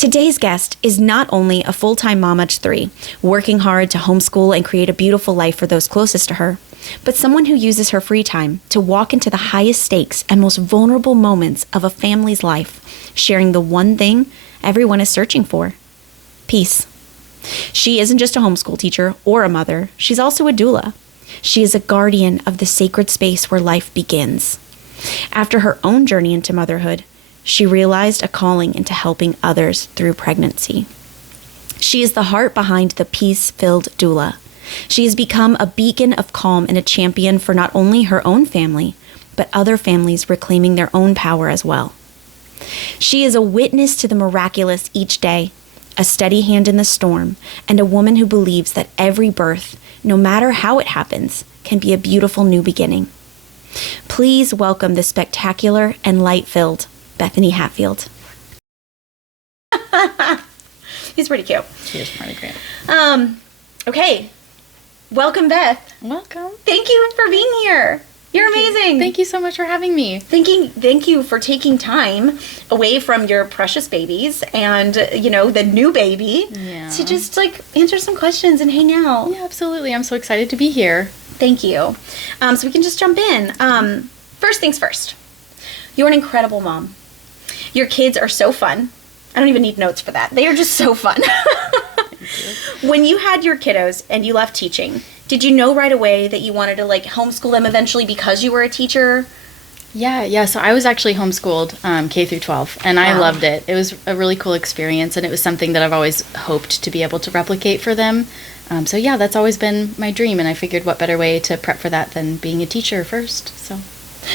Today's guest is not only a full-time mom of 3, working hard to homeschool and create a beautiful life for those closest to her, but someone who uses her free time to walk into the highest stakes and most vulnerable moments of a family's life, sharing the one thing everyone is searching for: peace. She isn't just a homeschool teacher or a mother, she's also a doula. She is a guardian of the sacred space where life begins. After her own journey into motherhood, she realized a calling into helping others through pregnancy. She is the heart behind the Peace Filled Doula. She has become a beacon of calm and a champion for not only her own family, but other families reclaiming their own power as well. She is a witness to the miraculous each day, a steady hand in the storm, and a woman who believes that every birth, no matter how it happens, can be a beautiful new beginning. Please welcome the spectacular and light-filled Bethany Hatfield. He's pretty cute. She is pretty great. Okay. Welcome, Beth. Welcome. Thank you for being here. You're amazing. Thank you so much for having me. Thank you for taking time away from your precious babies and, the new baby to just answer some questions and hang out. Yeah, absolutely. I'm so excited to be here. Thank you. So we can just jump in. First things first. You're an incredible mom. Your kids are so fun. I don't even need notes for that. They are just so fun. When you had your kiddos and you left teaching, did you know right away that you wanted to homeschool them eventually because you were a teacher? Yeah. So I was actually homeschooled K through 12, and I loved it. It was a really cool experience, and it was something that I've always hoped to be able to replicate for them. So that's always been my dream, and I figured what better way to prep for that than being a teacher first.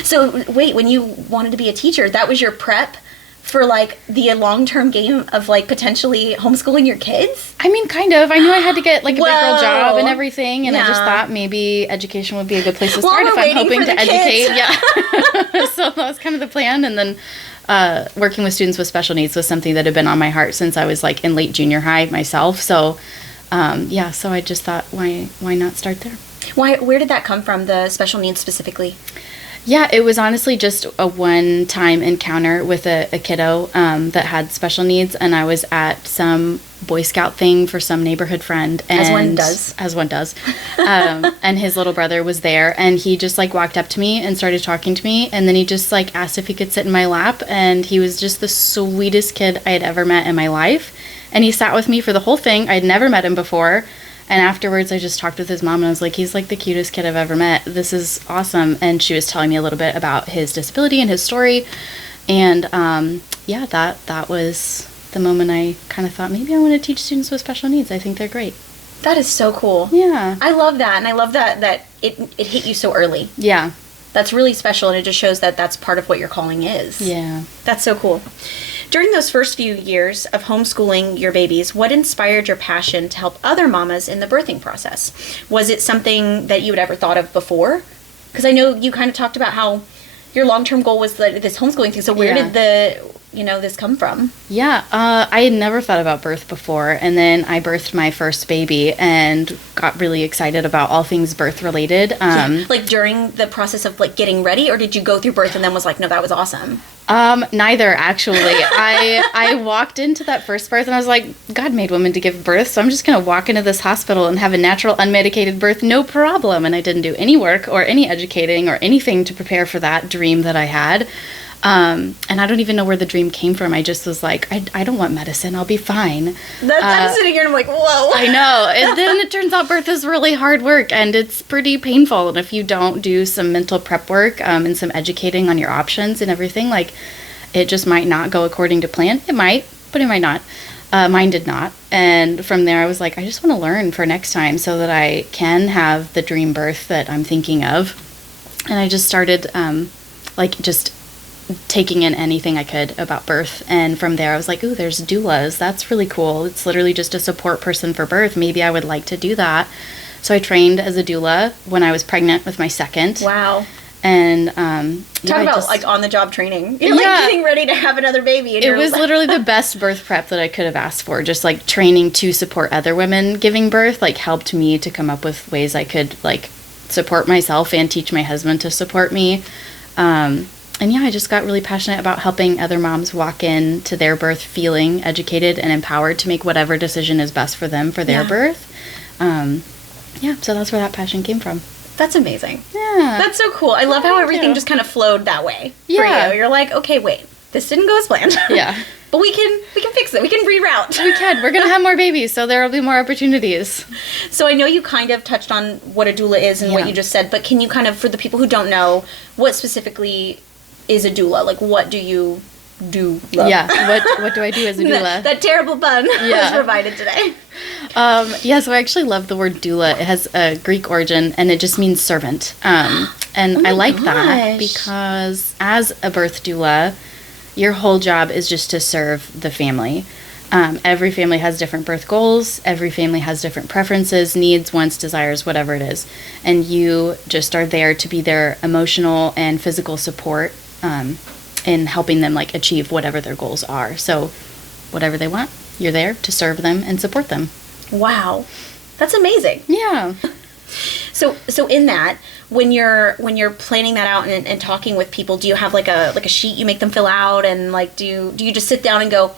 So wait, when you wanted to be a teacher, that was your prep for the long-term game of potentially homeschooling your kids? I mean, kind of. I knew I had to get a big girl job and everything, and yeah. I just thought maybe education would be a good place to start if I'm I'm hoping to educate. Kids. Yeah. So that was kind of the plan, and then working with students with special needs was something that had been on my heart since I was in late junior high myself. So so I just thought, why not start there? Where did that come from, the special needs specifically? Yeah, it was honestly just a one-time encounter with a kiddo that had special needs, and I was at some Boy Scout thing for some neighborhood friend. And, As one does. And his little brother was there, and he just walked up to me and started talking to me, and then he just asked if he could sit in my lap, and he was just the sweetest kid I had ever met in my life. And he sat with me for the whole thing. I'd never met him before. And afterwards, I just talked with his mom, and I was like, he's the cutest kid I've ever met. This is awesome. And she was telling me a little bit about his disability and his story. And that was the moment I kind of thought, maybe I want to teach students with special needs. I think they're great. That is so cool. Yeah. I love that. And I love that it hit you so early. Yeah. That's really special, and it just shows that that's part of what your calling is. Yeah. That's so cool. During those first few years of homeschooling your babies, what inspired your passion to help other mamas in the birthing process? Was it something that you had ever thought of before? Because I know you kind of talked about how your long-term goal was this homeschooling thing. So where did this come from? Yeah, I had never thought about birth before, and then I birthed my first baby and got really excited about all things birth related. During the process of getting ready, or did you go through birth and then was no, that was awesome? Neither, actually. I walked into that first birth and I was like, God made women to give birth, so I'm just going to walk into this hospital and have a natural unmedicated birth, no problem. And I didn't do any work or any educating or anything to prepare for that dream that I had. And I don't even know where the dream came from. I just was like, I don't want medicine. I'll be fine. I'm sitting here and I'm like, whoa. I know. And then it turns out birth is really hard work and it's pretty painful. And if you don't do some mental prep work and some educating on your options and everything, it just might not go according to plan. It might, but it might not. Mine did not. And from there, I was like, I just want to learn for next time so that I can have the dream birth that I'm thinking of. And I just started just taking in anything I could about birth. And from there I was like, ooh, there's doulas. That's really cool. It's literally just a support person for birth. Maybe I would like to do that. So I trained as a doula when I was pregnant with my second. Wow. And talk about on-the-job training. You're getting ready to have another baby. And it was literally the best birth prep that I could have asked for. Just training to support other women giving birth helped me to come up with ways I could support myself and teach my husband to support me. yeah, I just got really passionate about helping other moms walk into their birth feeling educated and empowered to make whatever decision is best for them for their birth. So that's where that passion came from. That's amazing. Yeah. That's so cool. I love how everything just kind of flowed that way for you. You're like, okay, wait, this didn't go as planned. Yeah. But we can fix it. We can reroute. We can. We're going to have more babies, so there will be more opportunities. So I know you kind of touched on what a doula is and what you just said, but can you kind of, for the people who don't know, what specifically is a doula? Like, what do you do? Yeah, what do I do as a doula? That terrible pun was provided today. So I actually love the word doula. It has a Greek origin, and it just means servant. And I like that because as a birth doula, your whole job is just to serve the family. Every family has different birth goals. Every family has different preferences, needs, wants, desires, whatever it is. And you just are there to be their emotional and physical support in helping them like achieve whatever their goals are. So whatever they want, you're there to serve them and support them. Wow. That's amazing. Yeah. So in that, when you're planning that out and talking with people, do you have like a sheet you make them fill out, and like do you just sit down and go,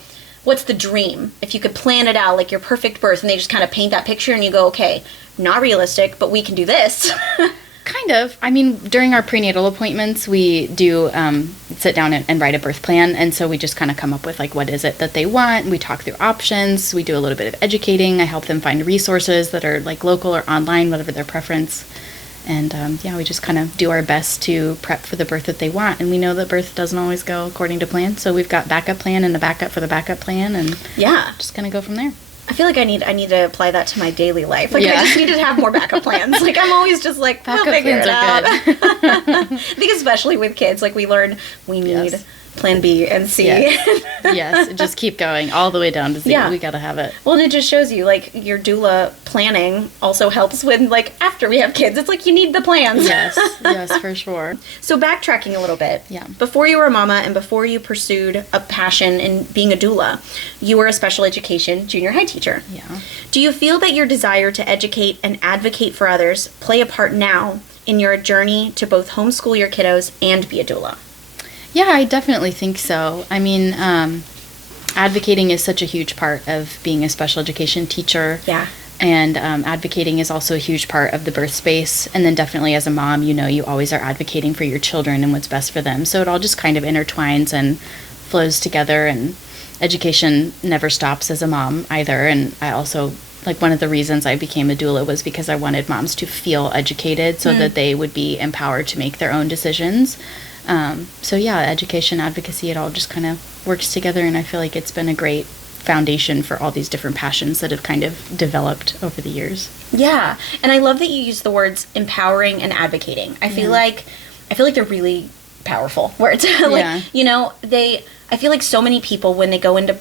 what's the dream? If you could plan it out, like your perfect birth, and they just kind of paint that picture and you go, okay, not realistic, but we can do this. Kind of. I mean, during our prenatal appointments, we do sit down and write a birth plan. And so we just kind of come up with, like, what is it that they want? We talk through options. We do a little bit of educating. I help them find resources that are, like, local or online, whatever their preference. And, we just kind of do our best to prep for the birth that they want. And we know that birth doesn't always go according to plan. So we've got backup plan and a backup for the backup plan. And just kind of go from there. I feel like I need to apply that to my daily life. Like, I just need to have more backup plans. Like, I'm always just like, we'll figure it out. I think especially with kids, like, we learn we need plan B and C. Yes, just keep going all the way down to Z. Yeah. We got to have it. Well, and it just shows you, like, your doula planning also helps when, like, after we have kids, it's like you need the plans. Yes, for sure. So backtracking a little bit. Yeah. Before you were a mama and before you pursued a passion in being a doula, you were a special education junior high teacher. Yeah. Do you feel that your desire to educate and advocate for others play a part now in your journey to both homeschool your kiddos and be a doula? Yeah, I definitely think so. I mean, advocating is such a huge part of being a special education teacher. Yeah. And advocating is also a huge part of the birth space. And then definitely as a mom, you always are advocating for your children and what's best for them. So it all just kind of intertwines and flows together. And education never stops as a mom either. And I also, like, one of the reasons I became a doula was because I wanted moms to feel educated so that they would be empowered to make their own decisions. Education, advocacy, it all just kind of works together, and I feel like it's been a great foundation for all these different passions that have kind of developed over the years. Yeah, and I love that you use the words empowering and advocating. I feel like they're really powerful words. I feel like so many people, when they go into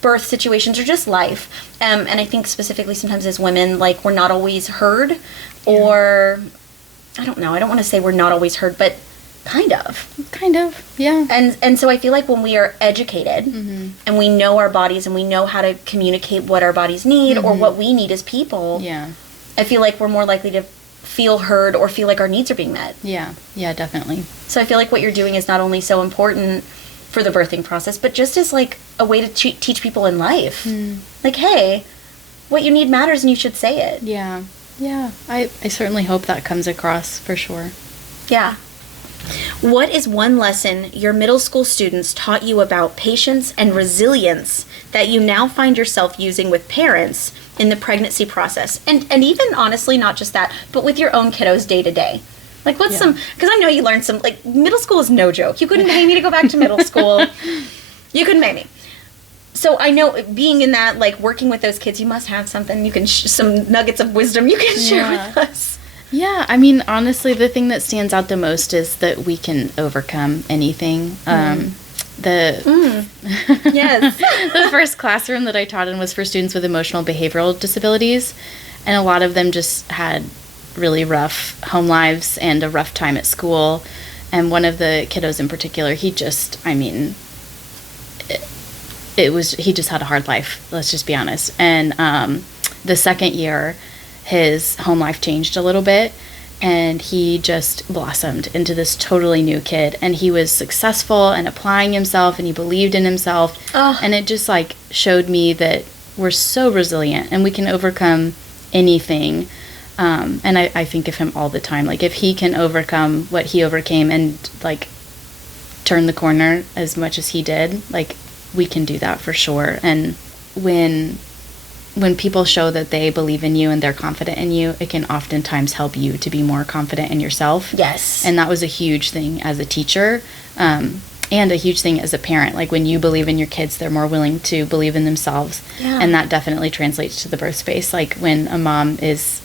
birth situations or just life, and I think specifically sometimes as women, like, we're not always heard, or I don't know, I don't want to say we're not always heard, but kind of, yeah. And so I feel like when we are educated and we know our bodies and we know how to communicate what our bodies need or what we need as people, I feel like we're more likely to feel heard or feel like our needs are being met. Yeah, definitely. So I feel like what you're doing is not only so important for the birthing process, but just as, like, a way to teach people in life. Like, hey, what you need matters and you should say it. Yeah. I certainly hope that comes across for sure. Yeah. What is one lesson your middle school students taught you about patience and resilience that you now find yourself using with parents in the pregnancy process? And even, honestly, not just that, but with your own kiddos day to day. Like, what's some, because I know you learned some, like, middle school is no joke. You couldn't pay me to go back to middle school. You couldn't pay me. So I know, being in that, like, working with those kids, you must have something you can, some nuggets of wisdom you can share with us. Yeah, I mean, honestly, the thing that stands out the most is that we can overcome anything. Yes. The first classroom that I taught in was for students with emotional behavioral disabilities, and a lot of them just had really rough home lives and a rough time at school. And one of the kiddos in particular, he just, I mean, he just had a hard life, let's just be honest. And the second year, his home life changed a little bit, And he just blossomed into this totally new kid. And he was successful and applying himself, and he believed in himself. Oh. And it just like showed me that we're so resilient and we can overcome anything. And I think of him all the time. Like, if he can overcome what he overcame and like turn the corner as much as he did, like, we can do that for sure. And when people show that they believe in you and they're confident in you, it can oftentimes help you to be more confident in yourself. Yes. And that was a huge thing as a teacher, and a huge thing as a parent. Like, when you believe in your kids, they're more willing to believe in themselves. Yeah. And that definitely translates to the birth space. Like, when a mom is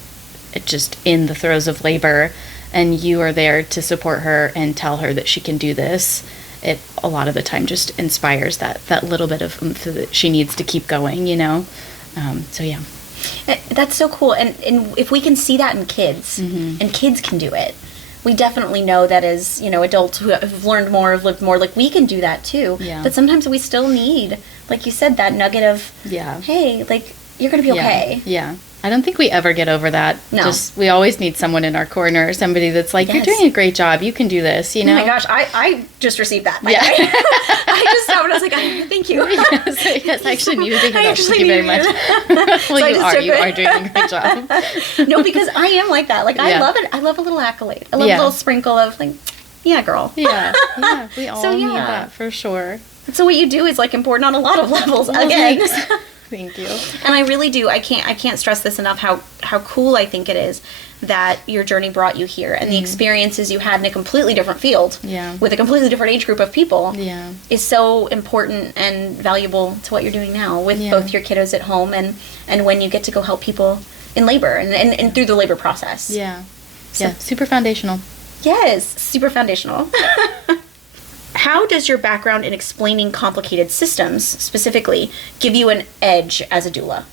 just in the throes of labor and you are there to support her and tell her that she can do this, it a lot of the time just inspires that little bit of oomph that she needs to keep going, you know? So yeah. That's so cool. And if we can see that in kids, mm-hmm. and kids can do it, we definitely know that as, you know, adults who have learned more, have lived more, like, we can do that too. Yeah. But sometimes we still need, like you said, that nugget of, yeah, hey, like, you're going to be okay. Yeah. I don't think we ever get over that. No. We always need someone in our corner, somebody that's like, yes, you're doing a great job, you can do this, you know? Oh my gosh, I just received that. Yeah. I just stopped and I was like, thank you. Yes, I actually needed to hear that. Thank you very much. Well, so you are doing a great job. No, because I am like that. Like, I love it. I love a little accolade. I love a little sprinkle of, like, yeah, girl. Yeah, we all need that for sure. So what you do is, like, important on a lot of levels. Again. Thank you. And I really do. I can't stress this enough how cool I think it is that your journey brought you here, and the experiences you had in a completely different field, with a completely different age group of people, is so important and valuable to what you're doing now with both your kiddos at home and when you get to go help people in labor and through the labor process. Yeah. So, yeah. Super foundational. Yes. Super foundational. How does your background in explaining complicated systems, specifically, give you an edge as a doula?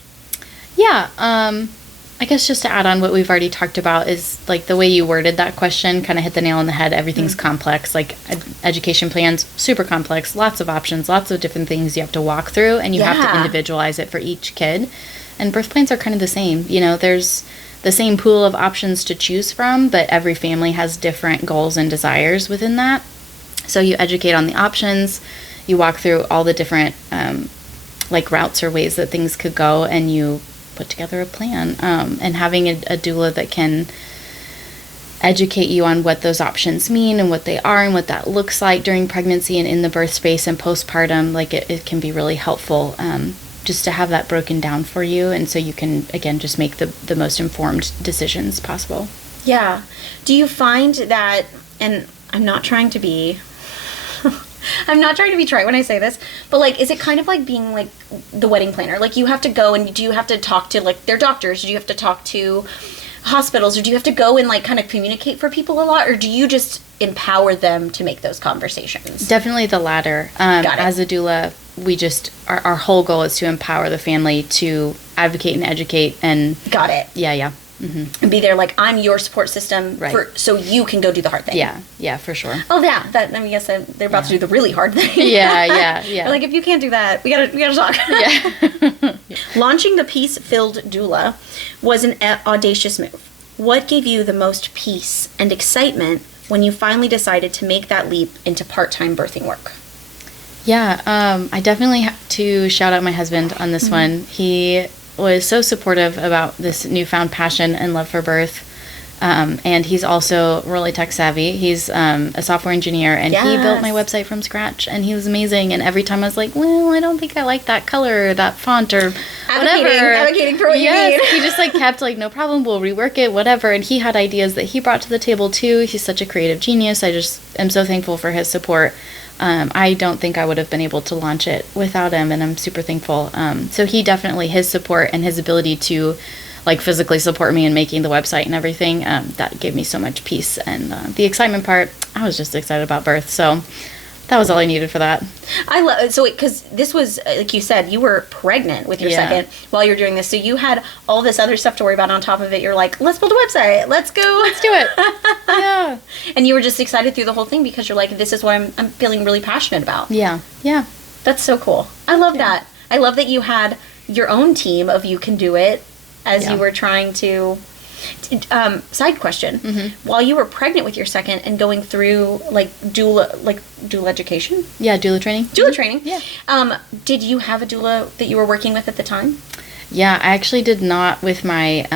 Yeah, I guess just to add on what we've already talked about is, like, the way you worded that question kind of hit the nail on the head. Everything's complex. Like, education plans, super complex, lots of options, lots of different things you have to walk through, and you have to individualize it for each kid. And birth plans are kind of the same. You know, there's the same pool of options to choose from, but every family has different goals and desires within that. So you educate on the options, you walk through all the different like routes or ways that things could go, and you put together a plan. And having a doula that can educate you on what those options mean and what they are and what that looks like during pregnancy and in the birth space and postpartum, like it can be really helpful just to have that broken down for you, and so you can, again, just make the most informed decisions possible. Yeah. Do you find that, and I'm not trying to be trite when I say this, but, like, is it kind of like being, like, the wedding planner? Like, you have to go and do you have to talk to, like, their doctors? Do you have to talk to hospitals? Or do you have to go and, like, kind of communicate for people a lot? Or do you just empower them to make those conversations? Definitely the latter. Got it. As a doula, we just, our whole goal is to empower the family to advocate and educate and... Got it. Yeah. Mm-hmm. And be there, like, I'm your support system, so you can go do the hard thing. Yeah, for sure. Oh, yeah. That, I mean, yes, they're about to do the really hard thing. Yeah. Like, if you can't do that, we gotta talk. Yeah. Launching the Peace Filled Doula was an audacious move. What gave you the most peace and excitement when you finally decided to make that leap into part-time birthing work? Yeah, I definitely have to shout out my husband on this one. He was so supportive about this newfound passion and love for birth. And he's also really tech savvy. He's a software engineer, and he built my website from scratch, and he was amazing. And every time I was like, well, I don't think I like that color, that font, or whatever. Advocating for what you need. He just, like, kept, like, no problem, we'll rework it, whatever. And he had ideas that he brought to the table too. He's such a creative genius. I just am so thankful for his support. I don't think I would have been able to launch it without him, and I'm super thankful. So he definitely, his support and his ability to, like, physically support me in making the website and everything, that gave me so much peace. And the excitement part, I was just excited about birth, so that was all I needed for that. I love it. So, because this was, like you said, you were pregnant with your second while you were doing this, so you had all this other stuff to worry about on top of it. You're like, let's build a website, let's do it. Yeah. And you were just excited through the whole thing because you're like, this is what I'm feeling really passionate about. Yeah. That's so cool. I love that. I love that you had your own team of You Can Do It as you were trying to, Side question. While you were pregnant with your second and going through doula education? Yeah, doula training. Doula training. Yeah. Did you have a doula that you were working with at the time? Yeah, I actually did not with my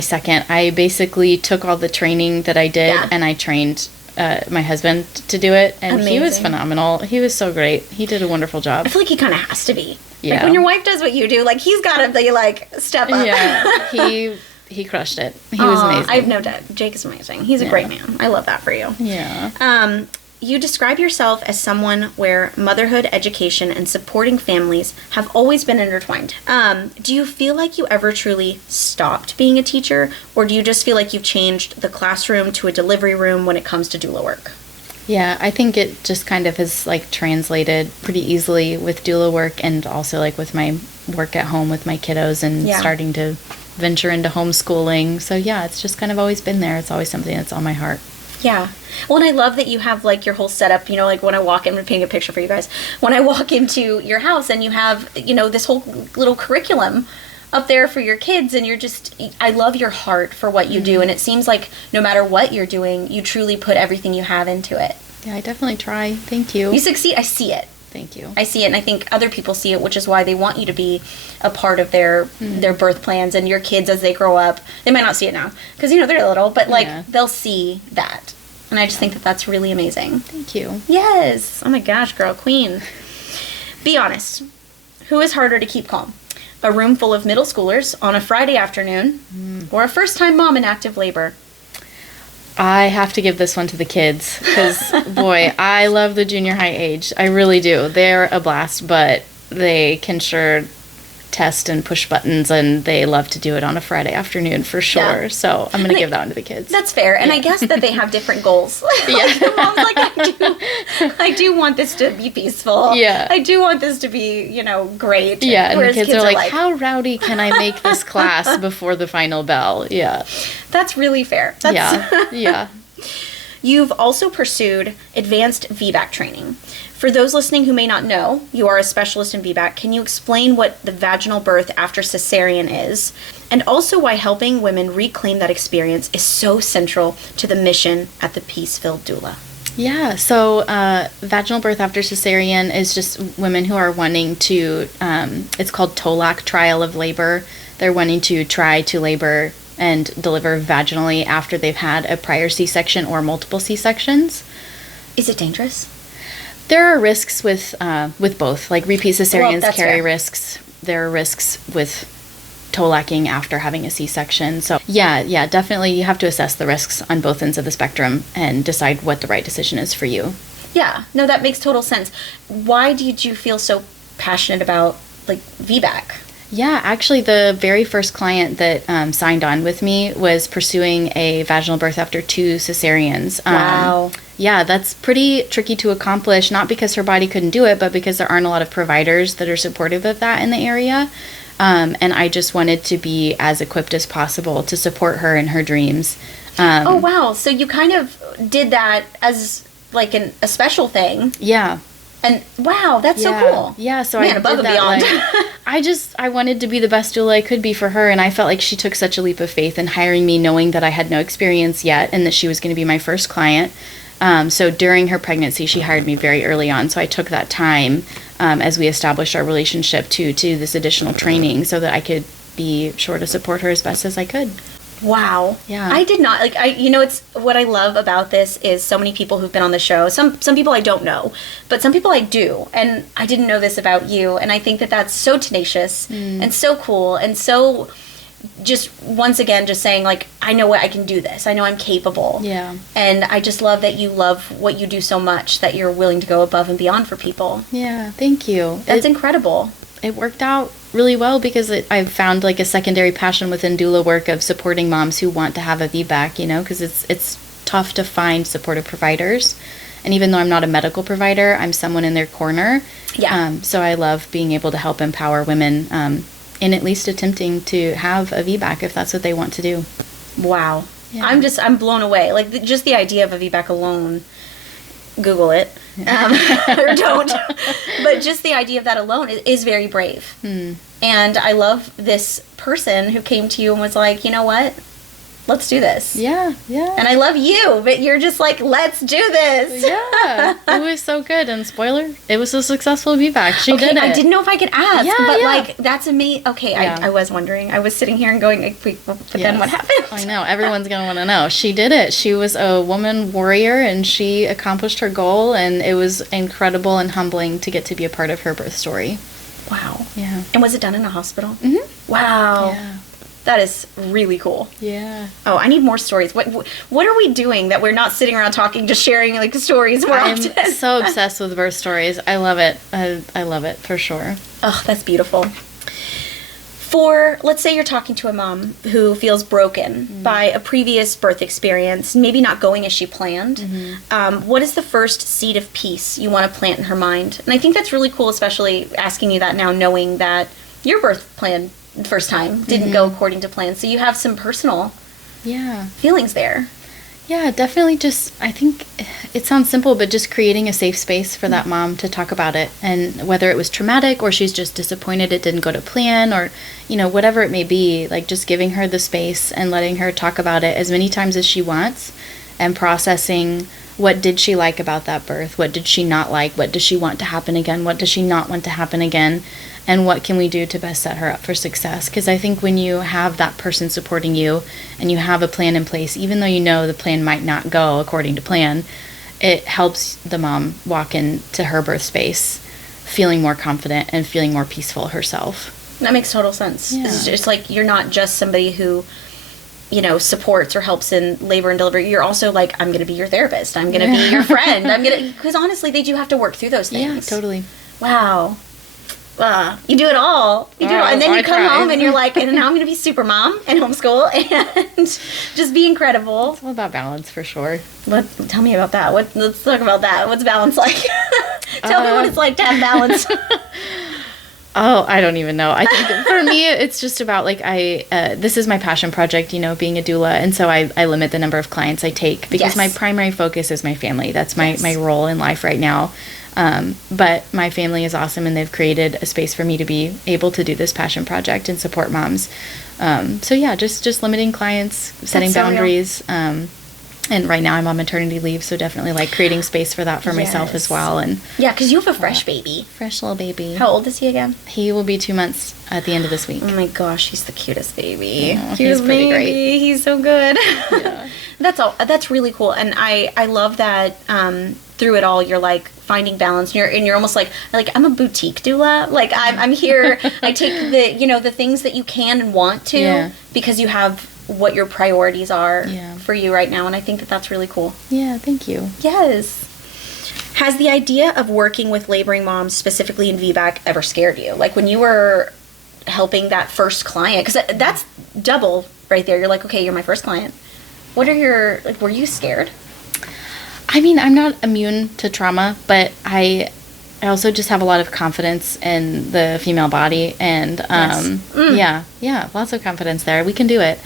second. I basically took all the training that I did and I trained my husband to do it, and Amazing. He was phenomenal. He was so great. He did a wonderful job. I feel like he kind of has to be. Yeah. Like when your wife does what you do, like he's got to be like step up. Yeah. He crushed it. He was amazing. I have no doubt. Jake is amazing. He's a great man. I love that for you. Yeah. You describe yourself as someone where motherhood, education, and supporting families have always been intertwined. Do you feel like you ever truly stopped being a teacher, or do you just feel like you've changed the classroom to a delivery room when it comes to doula work? Yeah, I think it just kind of has like translated pretty easily with doula work, and also like with my work at home with my kiddos and starting to venture into homeschooling. So yeah, it's just kind of always been there. It's always something that's on my heart. Yeah. Well, and I love that you have like your whole setup, you know, like when I walk in, I'm painting a picture for you guys. When I walk into your house and you have, you know, this whole little curriculum up there for your kids, and I love your heart for what you do. And it seems like no matter what you're doing, you truly put everything you have into it. Yeah, I definitely try. Thank you. You succeed. I see it. Thank you. I see it, and I think other people see it, which is why they want you to be a part of their birth plans, and your kids as they grow up. They might not see it now because, you know, they're little, but like they'll see that. And I just think that that's really amazing. Thank you. Yes. Oh my gosh, girl, queen. Be honest. Who is harder to keep calm? A room full of middle schoolers on a Friday afternoon, or a first-time mom in active labor? I have to give this one to the kids because, boy, I love the junior high age. I really do. They're a blast, but they can sure test and push buttons, and they love to do it on a Friday afternoon for sure. Yeah. So I'm going to give that one to the kids. That's fair. And I guess that they have different goals. Like the mom's like, I do want this to be peaceful. Yeah. I do want this to be, you know, great. Yeah. And the kids are like, how rowdy can I make this class before the final bell? Yeah. That's really fair. Yeah. You've also pursued advanced VBAC training. For those listening who may not know, you are a specialist in VBAC. Can you explain what the vaginal birth after cesarean is, and also why helping women reclaim that experience is so central to the mission at the Peace Filled Doula? Yeah, so vaginal birth after cesarean is just women who are wanting to, it's called TOLAC, trial of labor. They're wanting to try to labor and deliver vaginally after they've had a prior C-section or multiple C-sections. Is it dangerous? There are risks with both. Like repeat cesareans carry fair. risks. There are risks with TOLACing after having a C-section. So yeah, definitely you have to assess the risks on both ends of the spectrum and decide what the right decision is for you. Yeah, no, that makes total sense. Why did you feel so passionate about like VBAC? Yeah, actually the very first client that signed on with me was pursuing a vaginal birth after 2 cesareans. Wow. Yeah, that's pretty tricky to accomplish, not because her body couldn't do it, but because there aren't a lot of providers that are supportive of that in the area. And I just wanted to be as equipped as possible to support her in her dreams. Oh, wow. So you kind of did that as like a special thing. Yeah. And wow, that's so cool. Yeah, so Man, I above did and that. beyond. I wanted to be the best doula I could be for her, and I felt like she took such a leap of faith in hiring me, knowing that I had no experience yet and that she was going to be my first client. So during her pregnancy, she hired me very early on. So I took that time as we established our relationship to this additional training so that I could be sure to support her as best as I could. Wow. Yeah. I did not it's what I love about this is so many people who've been on the show. Some people I don't know, but some people I do. And I didn't know this about you. And I think that that's so tenacious and so cool and so just once again, just saying like, I know what I can do this. I know I'm capable. Yeah. And I just love that you love what you do so much that you're willing to go above and beyond for people. Yeah. Thank you. That's incredible. It worked out really well because I've found like a secondary passion within doula work of supporting moms who want to have a VBAC, you know, because it's tough to find supportive providers. And even though I'm not a medical provider, I'm someone in their corner. Yeah. So I love being able to help empower women in at least attempting to have a VBAC if that's what they want to do. Wow. Yeah. I'm blown away. Like just the idea of a VBAC alone, Google it. Or don't. But just the idea of that alone is very brave. And I love this person who came to you and was like, you know what? let's do this. Yeah. And I love you, but you're just like, let's do this. Yeah. It was so good. And spoiler, it was a successful VBAC. She did it. I didn't know if I could ask, but like, that's amazing. Okay, Yeah. I was wondering. I was sitting here and going, but then what happened? I know. Everyone's going to want to know. She did it. She was a woman warrior, and she accomplished her goal, and it was incredible and humbling to get to be a part of her birth story. Wow. Yeah. And was it done in a hospital? Mm-hmm. Wow. Yeah. That is really cool. Yeah. Oh, I need more stories. What are we doing that we're not sitting around talking, just sharing like stories more often? I'm so obsessed with birth stories. I love it. I love it for sure. Oh, that's beautiful. Let's say you're talking to a mom who feels broken by a previous birth experience, maybe not going as she planned. What is the first seed of peace you want to plant in her mind? And I think that's really cool, especially asking you that now, knowing that your birth plan the first time didn't go according to plan. So you have some personal feelings there. Yeah, definitely just, I think it sounds simple, but just creating a safe space for that mom to talk about it. And whether it was traumatic or she's just disappointed it didn't go to plan or, whatever it may be, like just giving her the space and letting her talk about it as many times as she wants and processing what did she like about that birth? What did she not like? What does she want to happen again? What does she not want to happen again? And what can we do to best set her up for success? Because I think when you have that person supporting you and you have a plan in place, even though the plan might not go according to plan, it helps the mom walk into her birth space feeling more confident and feeling more peaceful herself. That makes total sense. Yeah. It's just like you're not just somebody who supports or helps in labor and delivery. You're also like, I'm going to be your therapist. I'm going to be your friend. Because honestly, they do have to work through those things. Yeah, totally. Wow. You do it all. You do it all. And then you come home and you're like, and now I'm going to be super mom and homeschool and just be incredible. It's all about balance for sure. Tell me about that. Let's talk about that. What's balance like? Tell me what it's like to have balance. Oh, I don't even know. I think for me, it's just about like this is my passion project, being a doula. And so I limit the number of clients I take because my primary focus is my family. That's my role in life right now. But my family is awesome and they've created a space for me to be able to do this passion project and support moms. So yeah, just limiting clients, setting boundaries. And right now I'm on maternity leave, so definitely like creating space for that for myself as well. And yeah, because you have a fresh baby. Fresh little baby. How old is he again? He will be 2 months at the end of this week. Oh my gosh, he's the cutest baby. Oh, he's pretty great. He's so good. Yeah. That's really cool. And I love that through it all you're like finding balance. And you're almost like I'm a boutique doula. Like I'm here. I take the things that you can and want to because you have what your priorities are for you right now, and I think that's really cool. Yeah, thank you. Yes. Has the idea of working with laboring moms, specifically in VBAC, ever scared you? Like when you were helping that first client, because that's double right there. You're like, okay, you're my first client. What are were you scared? I mean, I'm not immune to trauma, but I also just have a lot of confidence in the female body, and lots of confidence there. We can do it.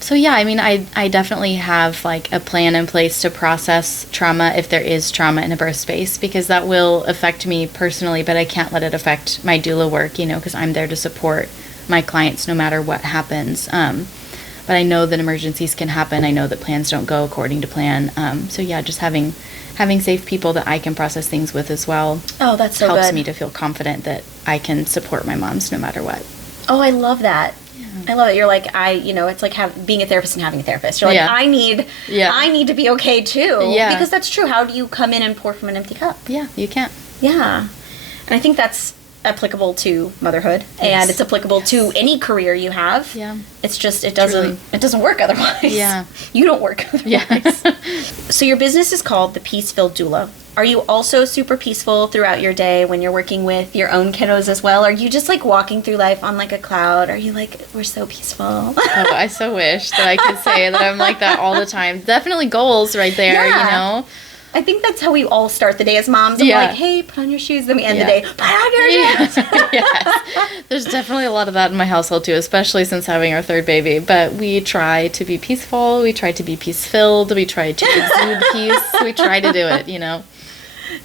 So yeah, I mean, I definitely have like a plan in place to process trauma if there is trauma in a birth space, because that will affect me personally, but I can't let it affect my doula work, because I'm there to support my clients no matter what happens. But I know that emergencies can happen. I know that plans don't go according to plan. So yeah, just having safe people that I can process things with as well. Oh, that's so helps good. me to feel confident that I can support my moms no matter what. Oh, I love that. I love it. You're like, it's like being a therapist and having a therapist. You're like, I need to be okay too. Yeah. Because that's true. How do you come in and pour from an empty cup? Yeah, you can't. Yeah. And I think that's applicable to motherhood, and it's applicable to any career you have. Yeah. It's just, it doesn't work otherwise. Yeah. You don't work otherwise. Yeah. So your business is called the Peace Filled Doula. Are you also super peaceful throughout your day when you're working with your own kiddos as well? Are you just like walking through life on like a cloud? Are you like, we're so peaceful? Oh, I so wish that I could say that I'm like that all the time. Definitely goals right there, I think that's how we all start the day as moms. I'm like, hey, put on your shoes. Then we end the day, put on your shoes. Yes. There's definitely a lot of that in my household too, especially since having our third baby. But we try to be peaceful. We try to be peace-filled. We try to exude peace. We try to do it,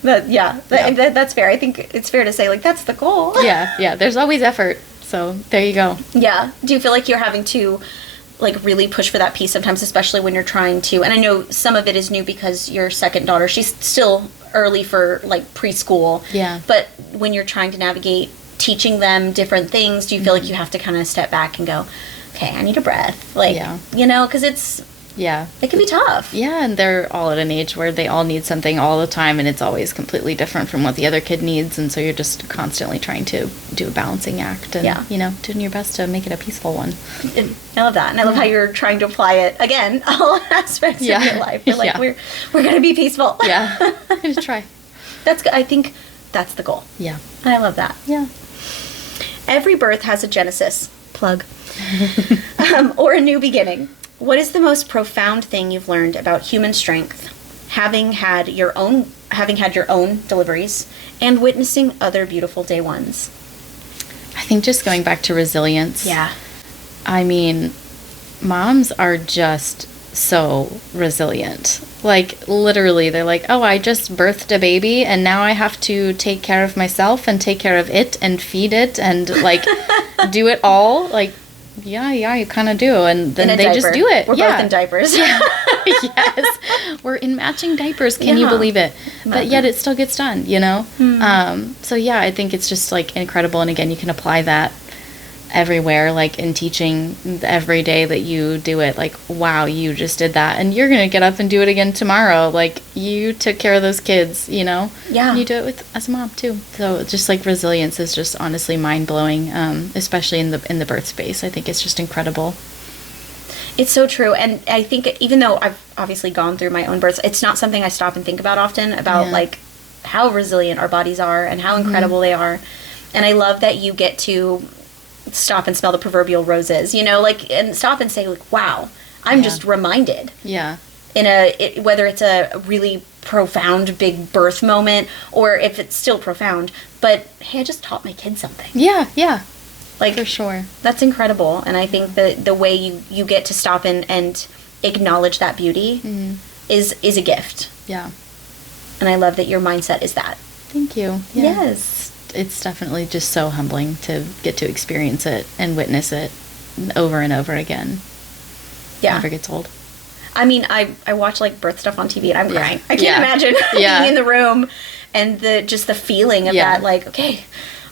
That's fair. I think it's fair to say, like, that's the goal. Yeah. There's always effort. So there you go. Yeah. Do you feel like you're having to like really push for that peace sometimes, especially when you're trying to, and I know some of it is new because your second daughter, she's still early for like preschool. Yeah. But when you're trying to navigate teaching them different things, do you feel like you have to kind of step back and go, okay, I need a breath? Like, you know, because it can be tough. Yeah, and they're all at an age where they all need something all the time, and it's always completely different from what the other kid needs, and so you're just constantly trying to do a balancing act and, you know, doing your best to make it a peaceful one. And I love that. And I love how you're trying to apply it, again, all aspects of your life. You're like, we're going to be peaceful. Yeah, I'm going to try. That's good. I think that's the goal. Yeah. And I love that. Yeah. Every birth has a genesis. Plug. Or a new beginning. What is the most profound thing you've learned about human strength, having had your own deliveries, and witnessing other beautiful day ones? I think just going back to resilience. Yeah. I mean, moms are just so resilient. Like, literally, they're like, oh, I just birthed a baby, and now I have to take care of myself and take care of it and feed it and, like, do it all. Like, yeah, you kind of do. And then they just do it. We're both in diapers. Yeah. Yes. We're in matching diapers. Can you believe it? But yet it still gets done, you know? So, yeah, I think it's just, like, incredible. And, again, you can apply that everywhere, like in teaching every day that you do it. Like, wow, you just did that. And you're going to get up and do it again tomorrow. Like, you took care of those kids, you know? Yeah. And you do it as a mom, too. So just, like, resilience is just honestly mind-blowing, especially in the birth space. I think it's just incredible. It's so true. And I think even though I've obviously gone through my own births, it's not something I stop and think about often, about, like, how resilient our bodies are and how incredible they are. And I love that you get to stop and smell the proverbial roses, you know, like, and stop and say, like, wow, I'm just reminded. Yeah. Whether it's a really profound big birth moment or if it's still profound, but hey, I just taught my kid something. Yeah. Like, for sure. That's incredible. And I think the way you get to stop and acknowledge that beauty is a gift. Yeah. And I love that your mindset is that. Thank you. Yeah. Yes. It's definitely just so humbling to get to experience it and witness it over and over again. Yeah. It never gets old. I mean, I watch, like, birth stuff on TV and I'm crying. I can't imagine being in the room and the feeling of that, like, okay,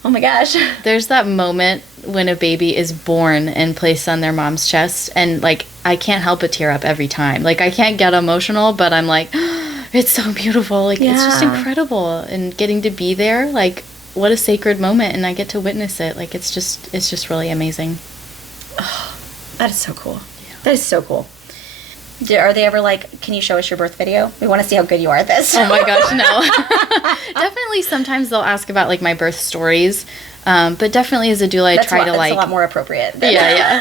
oh my gosh. There's that moment when a baby is born and placed on their mom's chest, and, like, I can't help but tear up every time. Like, I can't get emotional, but I'm like, oh, it's so beautiful. Like, it's just incredible. And getting to be there, like, what a sacred moment, and I get to witness it. Like, it's just really amazing. Oh, that is so cool. Yeah. That is so cool. Are they ever like, can you show us your birth video? We want to see how good you are at this. Oh my gosh, no. Definitely sometimes they'll ask about, like, my birth stories. But definitely as a doula, I try to, like... That's a lot more appropriate. Yeah.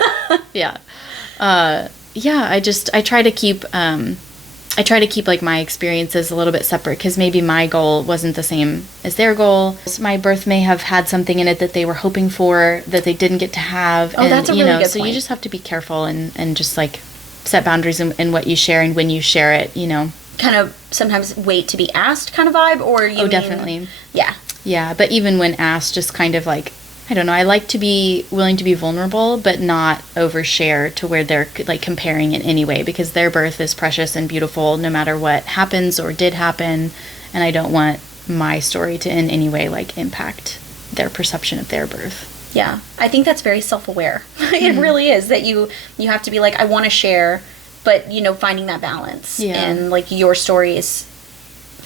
I try to keep, like, my experiences a little bit separate because maybe my goal wasn't the same as their goal. My birth may have had something in it that they were hoping for that they didn't get to have. Oh, that's a really good point. So you just have to be careful and just, like, set boundaries in what you share and when you share it, you know. Kind of sometimes wait to be asked kind of vibe, or you mean... definitely. Yeah. Yeah, but even when asked, just kind of, like, I don't know, I like to be willing to be vulnerable, but not overshare to where they're, like, comparing in any way, because their birth is precious and beautiful no matter what happens or did happen, and I don't want my story to in any way, like, impact their perception of their birth. Yeah, I think that's very self-aware. It really is, that you have to be like, I want to share, but, you know, finding that balance. Yeah. And, like, your story is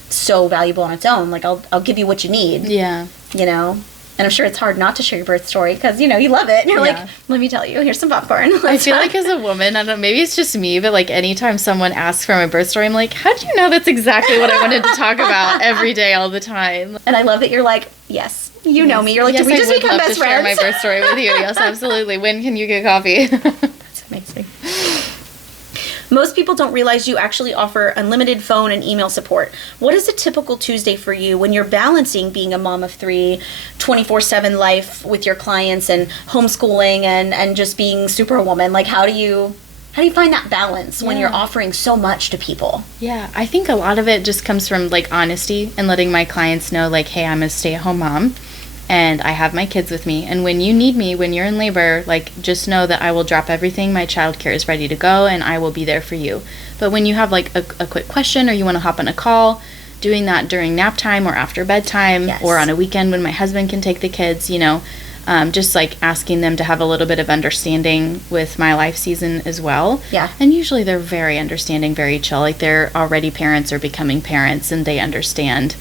so valuable on its own. Like, I'll give you what you need. Yeah. You know? And I'm sure it's hard not to share your birth story because, you know, you love it. And you're like, let me tell you, here's some popcorn. I feel like as a woman, I don't know, maybe it's just me, but, like, anytime someone asks for my birth story, I'm like, how do you know that's exactly what I wanted to talk about every day, all the time? And I love that you're like, yes. You know me. You're like, did we just become best friends? Share my birth story with you. Yes, absolutely. When can you get coffee? That's amazing. Most people don't realize you actually offer unlimited phone and email support. What is a typical Tuesday for you when you're balancing being a mom of 3, 24/7 life with your clients and homeschooling and just being Superwoman? Like, how do you find that balance when you're offering so much to people? Yeah, I think a lot of it just comes from, like, honesty and letting my clients know, like, hey, I'm a stay-at-home mom. and I have my kids with me. And when you need me, when you're in labor, like, just know that I will drop everything. My childcare is ready to go, and I will be there for you. But when you have, like, a quick question or you want to hop on a call, doing that during nap time or after bedtime, or on a weekend when my husband can take the kids, you know, just like asking them to have a little bit of understanding with my life season as well. Yeah. And usually they're very understanding, very chill. Like, they're already parents or becoming parents, and they understand.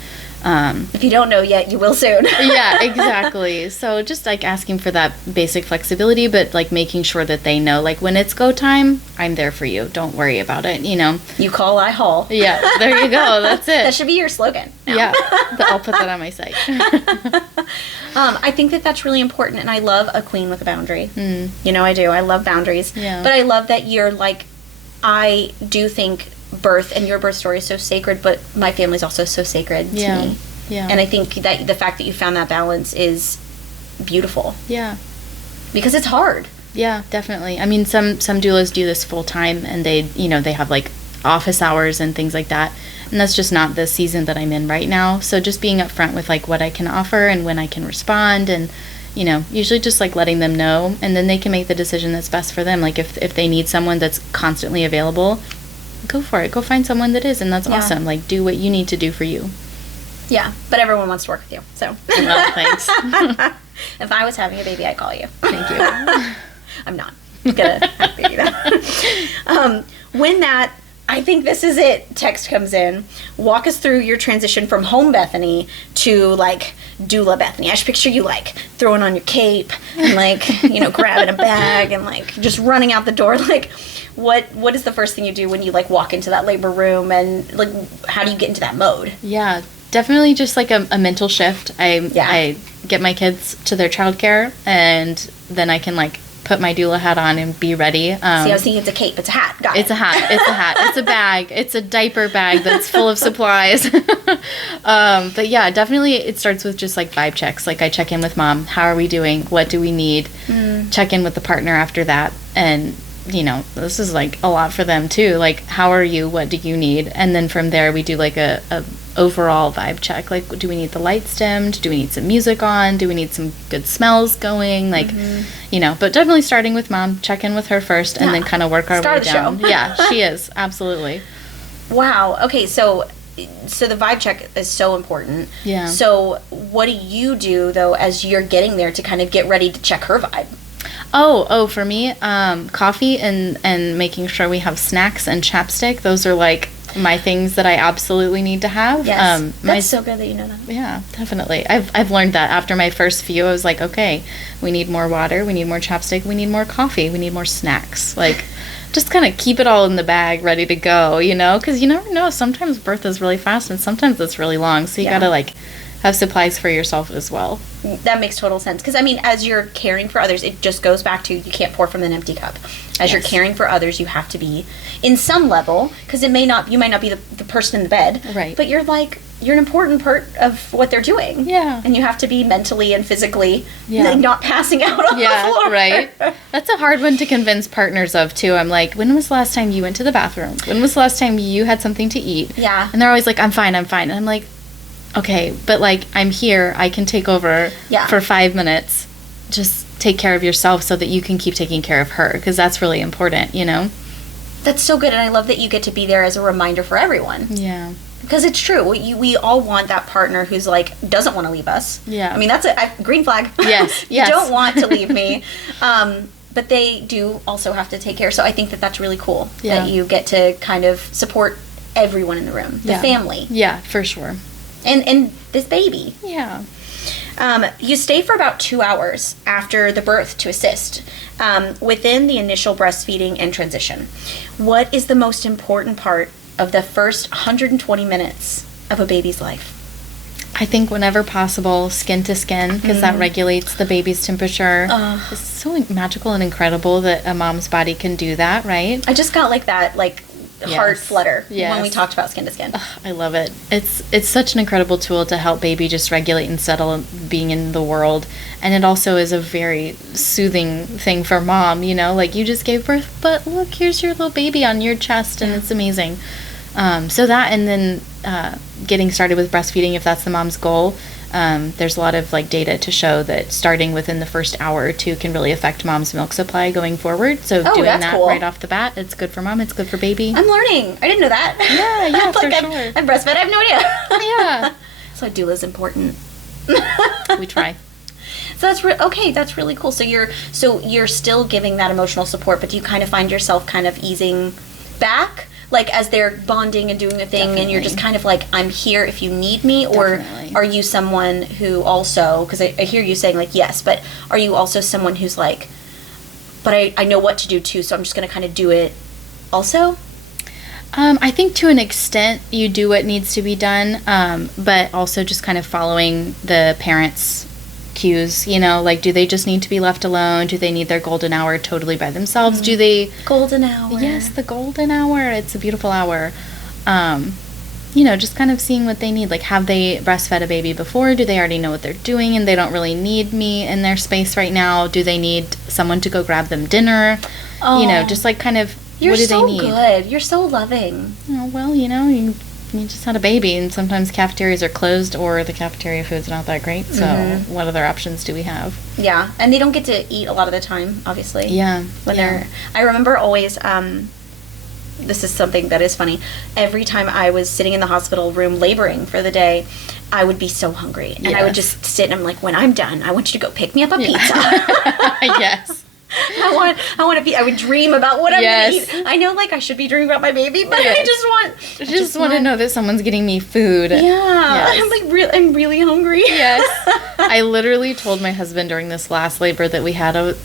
If you don't know yet, you will soon. Yeah, exactly. So just like asking for that basic flexibility, but like making sure that they know, like, when it's go time, I'm there for you. Don't worry about it, you know. You call, I haul. Yeah, there you go. That's it. That should be your slogan now. Yeah, I'll put that on my site. I think that that's really important, and I love a queen with a boundary. You know, I do. I love boundaries. Yeah. But I love that you're like, I do think birth and your birth story is so sacred, but my family's also so sacred to me. Yeah. And I think that the fact that you found that balance is beautiful. Yeah. Because it's hard. Yeah, definitely. I mean, some doulas do this full time, and they, you know, they have like office hours and things like that. And that's just not the season that I'm in right now. So just being upfront with like what I can offer and when I can respond, and, you know, usually just like letting them know, and then they can make the decision that's best for them. Like, if they need someone that's constantly available, go for it. Go find someone that is, and that's awesome. Like, do what you need to do for you. Yeah, but everyone wants to work with you, so. Well, thanks. If I was having a baby, I'd call you. Thank you. I'm not gonna have a baby though. When that, I think this is it, text comes in, walk us through your transition from home Bethany to like doula Bethany. I should picture you like throwing on your cape and like, you know, grabbing a bag and like just running out the door. Like, what is the first thing you do when you like walk into that labor room, and like how do you get into that mode? Yeah, definitely just like a mental shift. I get my kids to their childcare, and then I can like put my doula hat on and be ready. See, I was thinking it's a cape. It's a hat. Got it. It's a hat. It's a hat. It's a bag. It's a diaper bag that's full of supplies. But yeah, definitely it starts with just like vibe checks. Like, I check in with mom. How are we doing? What do we need? Check in with the partner after that. And, you know, this is like a lot for them too. Like, how are you? What do you need? And then from there we do like a overall vibe check. Like, do we need the lights dimmed? Do we need some music on? Do we need some good smells going? Like, you know, but definitely starting with mom, check in with her first, and then kind of work our way down. Yeah, she is. Absolutely. Wow. Okay, so the vibe check is so important. Yeah. So what do you do though as you're getting there to kind of get ready to check her vibe? Oh, for me, coffee and making sure we have snacks and chapstick. Those are like my things that I absolutely need to have. Yes. That's so good that you know that. Yeah, definitely. I've learned that after my first few. I was like, okay, we need more water, we need more chapstick, we need more coffee, we need more snacks. Like, just kind of keep it all in the bag, ready to go, you know? Because you never know. Sometimes birth is really fast, and sometimes it's really long. So you got to, like, have supplies for yourself as well. That makes total sense. Because, I mean, as you're caring for others, it just goes back to you can't pour from an empty cup. As you're caring for others, you have to be in some level, because you might not be the person in the bed. Right. But you're an important part of what they're doing. Yeah. And you have to be mentally and physically like, not passing out on the floor. Right. That's a hard one to convince partners of, too. I'm like, when was the last time you went to the bathroom? When was the last time you had something to eat? Yeah. And they're always like, I'm fine. And I'm like, okay, but like, I'm here. I can take over for 5 minutes. Just take care of yourself so that you can keep taking care of her, because that's really important, you know? That's so good, and I love that you get to be there as a reminder for everyone. Yeah. Because it's true. We all want that partner who's like, doesn't want to leave us. Yeah. I mean, that's a green flag. Yes, You don't want to leave me. But they do also have to take care. So I think that that's really cool that you get to kind of support everyone in the room, the family. Yeah, for sure. And this baby. Yeah. You stay for about 2 hours after the birth to assist within the initial breastfeeding and transition. What is the most important part of the first 120 minutes of a baby's life? I think whenever possible, skin to skin, because that regulates the baby's temperature. It's so magical and incredible that a mom's body can do that, right? I just got like that, heart flutter when we talked about skin to skin. I love it. It's such an incredible tool to help baby just regulate and settle being in the world. And it also is a very soothing thing for mom, you know, like you just gave birth, but look, here's your little baby on your chest, and it's amazing. So that, and then getting started with breastfeeding, if that's the mom's goal, There's a lot of like data to show that starting within the first hour or two can really affect mom's milk supply going forward. So doing that right off the bat, it's good for mom, it's good for baby. I'm learning. I didn't know that. Yeah, for sure. I'm breastfed. I have no idea. Yeah. So doula's important. We try. So that's okay. That's really cool. So you're still giving that emotional support, but do you kind of find yourself kind of easing back, like as they're bonding and doing the thing, Definitely. And you're just kind of like, I'm here if you need me, or Definitely. Are you someone who also, because I hear you saying like yes, but are you also someone who's like, but I know what to do too, so I'm just going to kind of do it also? I think to an extent you do what needs to be done, but also just kind of following the parents' cues, you know, like do they just need to be left alone? Do they need their golden hour totally by themselves? Do they... Golden hour. Yes, the golden hour. It's a beautiful hour. You know, just kind of seeing what they need. Like, have they breastfed a baby before? Do they already know what they're doing and they don't really need me in their space right now? Do they need someone to go grab them dinner? Oh. You know, just like kind of... You're what do so they need? Good. You're so loving. Oh, well, you know, you just had a baby, and sometimes cafeterias are closed or the cafeteria food's not that great. So what other options do we have? Yeah, and they don't get to eat a lot of the time, obviously. Yeah. I remember always, this is something that is funny, every time I was sitting in the hospital room laboring for the day, I would be so hungry. And I would just sit and I'm like, when I'm done, I want you to go pick me up a pizza. Yes. I want to be. I would dream about what I'm going to eat. I know, like, I should be dreaming about my baby, but I just want to know that someone's getting me food. Yeah, yes. I'm really hungry. Yes, I literally told my husband during this last labor that we had.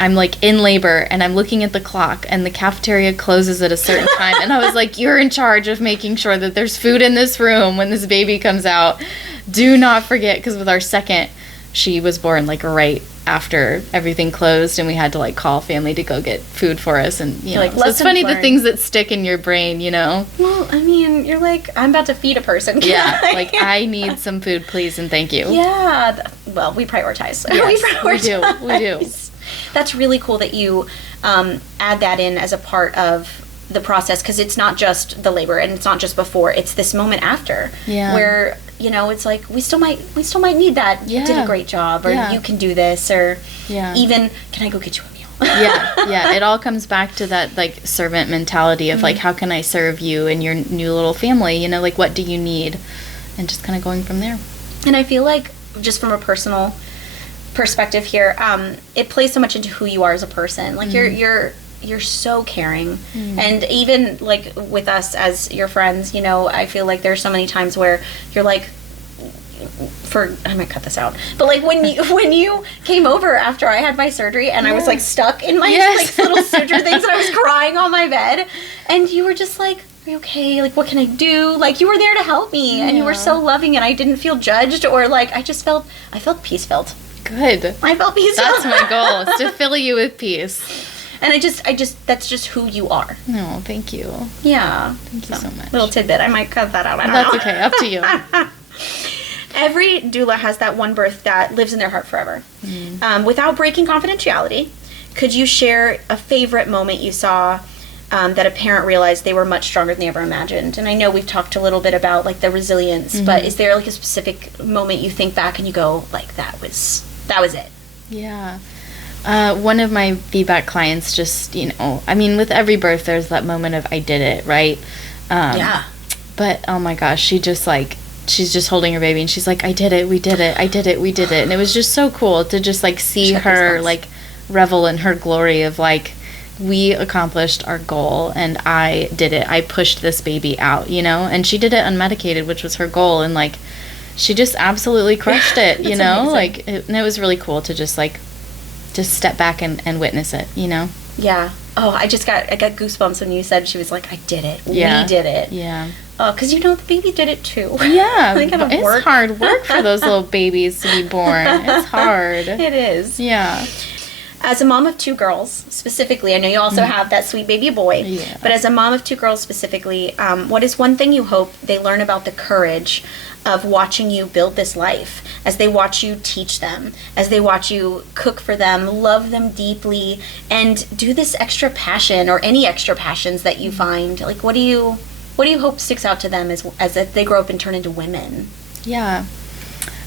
I'm like in labor, and I'm looking at the clock, and the cafeteria closes at a certain time, and I was like, "You're in charge of making sure that there's food in this room when this baby comes out. Do not forget," because with our second, she was born like right after everything closed, and we had to like call family to go get food for us, and you know, like, so it's funny the things that stick in your brain, you know. Well, I mean, you're like, I'm about to feed a person. Yeah, like I need some food, please, and thank you. Yeah, well, we prioritize. Yes, we do. That's really cool that you add that in as a part of the process, because it's not just the labor and it's not just before, it's this moment after, where, you know, it's like we still might need that. You did a great job, or you can do this, or even, can I go get you a meal? Yeah, it all comes back to that like servant mentality of like, how can I serve you and your new little family, you know, like what do you need, and just kind of going from there. And I feel like, just from a personal perspective here, it plays so much into who you are as a person. Like you're so caring. And even like with us as your friends, you know, I feel like there's so many times where you're like, I might cut this out, but like when you came over after I had my surgery and I was like stuck in my like little suture things, and I was crying on my bed, and you were just like, are you okay? Like, what can I do? Like, you were there to help me, and you were so loving, and I didn't feel judged, or like, I felt peace filled. Good. I felt peace filled. That's my goal, is to fill you with peace. And I just, that's just who you are. No, thank you. Yeah. Thank you so much. Little tidbit. I might cut that out. That's okay. Up to you. Every doula has that one birth that lives in their heart forever. Without breaking confidentiality, could you share a favorite moment you saw that a parent realized they were much stronger than they ever imagined? And I know we've talked a little bit about like the resilience, but is there like a specific moment you think back and you go like, that was it? Yeah. One of my feedback clients just, you know, I mean, with every birth, there's that moment of I did it, right? But, oh my gosh, she's just holding her baby, and she's like, I did it, we did it. And it was just so cool to just, like, see her, like, revel in her glory of, like, we accomplished our goal, and I did it. I pushed this baby out, you know? And she did it unmedicated, which was her goal, and, like, she just absolutely crushed it, you know? Amazing. Like, and it was really cool to just, like, just step back and witness it, you know? Yeah. Oh, I got goosebumps when you said, she was like, I did it. Yeah. We did it. Yeah. Oh, because, you know, the baby did it too. Yeah. It's hard work for those little babies to be born. It's hard. It is. Yeah. As a mom of two girls, specifically, I know you also have that sweet baby boy, but as a mom of two girls specifically, what is one thing you hope they learn about the courage of watching you build this life, as they watch you teach them, as they watch you cook for them, love them deeply, and do this extra passion, or any extra passions that you find? Like, what do you hope sticks out to them as they grow up and turn into women? Yeah.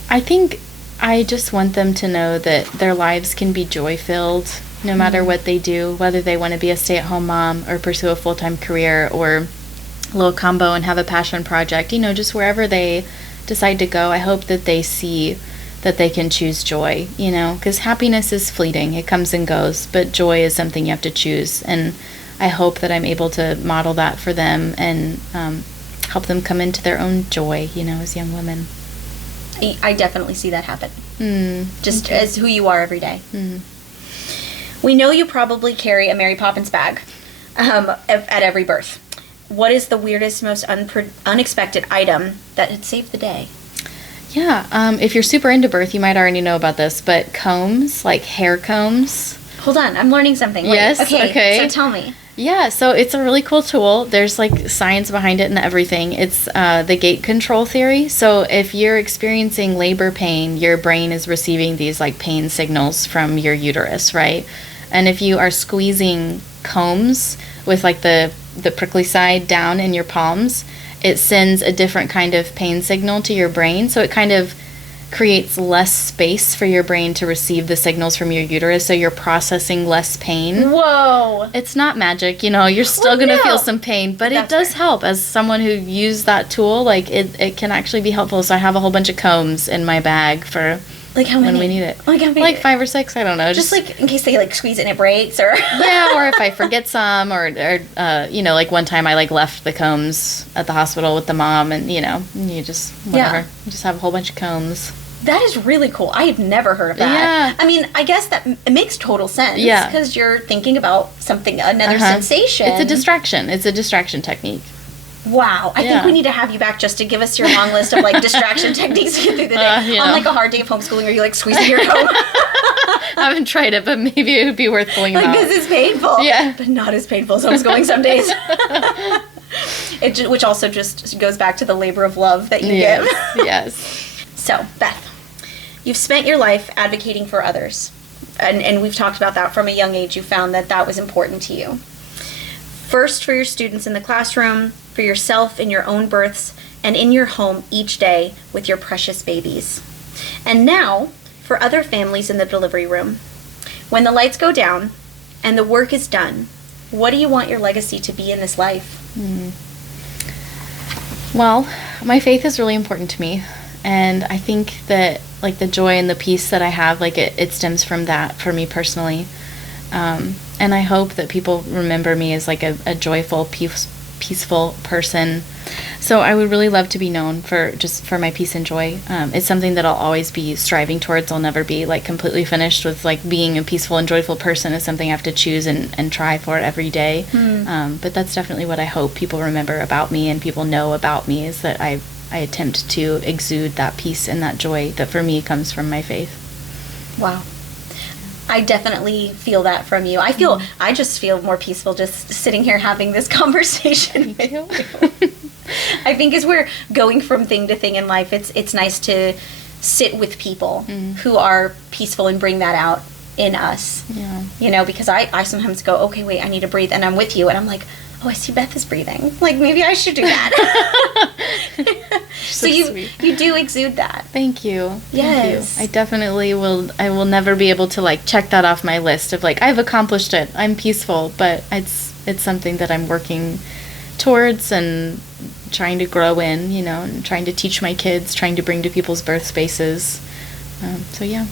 I think I just want them to know that their lives can be joy-filled no matter what they do, whether they want to be a stay-at-home mom or pursue a full-time career or a little combo and have a passion project, just wherever they decide to go. I hope that they see that they can choose joy, because happiness is fleeting. It comes and goes, but joy is something you have to choose. And I hope that I'm able to model that for them and help them come into their own joy, as young women. I definitely see that happen. Just as who you are every day. We know you probably carry a Mary Poppins bag at every birth. What is the weirdest, most unexpected item that had saved the day? Yeah, if you're super into birth, you might already know about this, but combs, like hair combs. Hold on, I'm learning something. Wait, yes, okay. So tell me. Yeah, so it's a really cool tool. There's science behind it and everything. It's the gate control theory. So if you're experiencing labor pain, your brain is receiving these pain signals from your uterus, right? And if you are squeezing combs with the prickly side down in your palms, it sends a different kind of pain signal to your brain. So it kind of creates less space for your brain to receive the signals from your uterus, so you're processing less pain. Whoa! It's not magic, you're still going to feel some pain, but it does help. As someone who used that tool, it can actually be helpful. So I have a whole bunch of combs in my bag for how many? When we need it. How many? 5 or 6, I don't know. Just in case they squeeze it and it breaks, or yeah, or if I forget some, or one time I left the combs at the hospital with the mom, and you just whatever. You just have a whole bunch of combs. That is really cool. I had never heard of that. Yeah. I mean, I guess that it makes total sense. Yeah. Because you're thinking about another sensation. It's a distraction. It's a distraction technique. Wow. I think we need to have you back just to give us your long list of distraction techniques to get through the day. On a hard day of homeschooling, are you squeezing your comb? I haven't tried it, but maybe it would be worth pulling out. This is painful. Yeah. But not as painful as homeschooling some days. Which also just goes back to the labor of love that you give. Yes. So, Beth, you've spent your life advocating for others. And we've talked about that from a young age. You found that was important to you. First for your students in the classroom, for yourself in your own births, and in your home each day with your precious babies. And now for other families in the delivery room. When the lights go down and the work is done, what do you want your legacy to be in this life? Well, my faith is really important to me. And I think that the joy and the peace that I have, it stems from that for me personally. And I hope that people remember me as a joyful, peaceful person. So I would really love to be known for my peace and joy. It's something that I'll always be striving towards. I'll never be completely finished with being a peaceful and joyful person. Is something I have to choose and try for every day. But that's definitely what I hope people remember about me and people know about me, is that I attempt to exude that peace and that joy that for me comes from my faith. Wow. I definitely feel that from you. I just feel more peaceful just sitting here having this conversation with you. I think as we're going from thing to thing in life, it's nice to sit with people who are peaceful and bring that out in us. Yeah. Because I sometimes go, okay, wait, I need to breathe, and I'm with you, and I'm like, oh, I see Beth is breathing. Maybe I should do that. So you do exude that. Thank you. Yes. Thank you. I definitely will. I will never be able to check that off my list of I've accomplished it. I'm peaceful, but it's something that I'm working towards and trying to grow in, and trying to teach my kids, trying to bring to people's birth spaces. So yeah.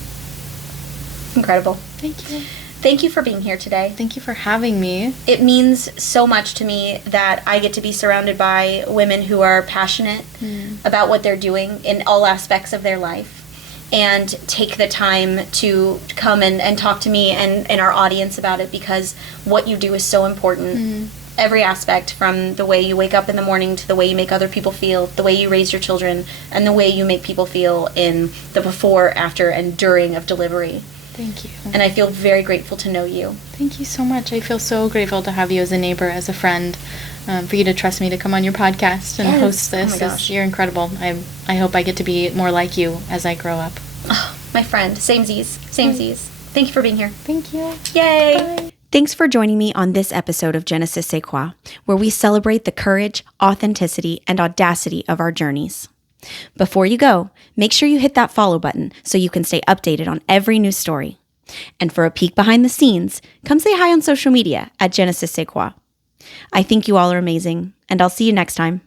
Incredible. Thank you. Thank you for being here today. Thank you for having me. It means so much to me that I get to be surrounded by women who are passionate about what they're doing in all aspects of their life, and take the time to come and talk to me and our audience about it, because what you do is so important. Every aspect, from the way you wake up in the morning to the way you make other people feel, the way you raise your children, and the way you make people feel in the before, after, and during of delivery. Thank you. And I feel very grateful to know you. Thank you so much. I feel so grateful to have you as a neighbor, as a friend, for you to trust me to come on your podcast and host this. Oh my gosh. You're incredible. I hope I get to be more like you as I grow up. Oh, my friend. Samesies. Thank you for being here. Thank you. Yay. Bye. Thanks for joining me on this episode of Je ne sais quoi, where we celebrate the courage, authenticity, and audacity of our journeys. Before you go, make sure you hit that follow button so you can stay updated on every new story. And for a peek behind the scenes, come say hi on social media at Genesis C'est Quoi. I think you all are amazing, and I'll see you next time.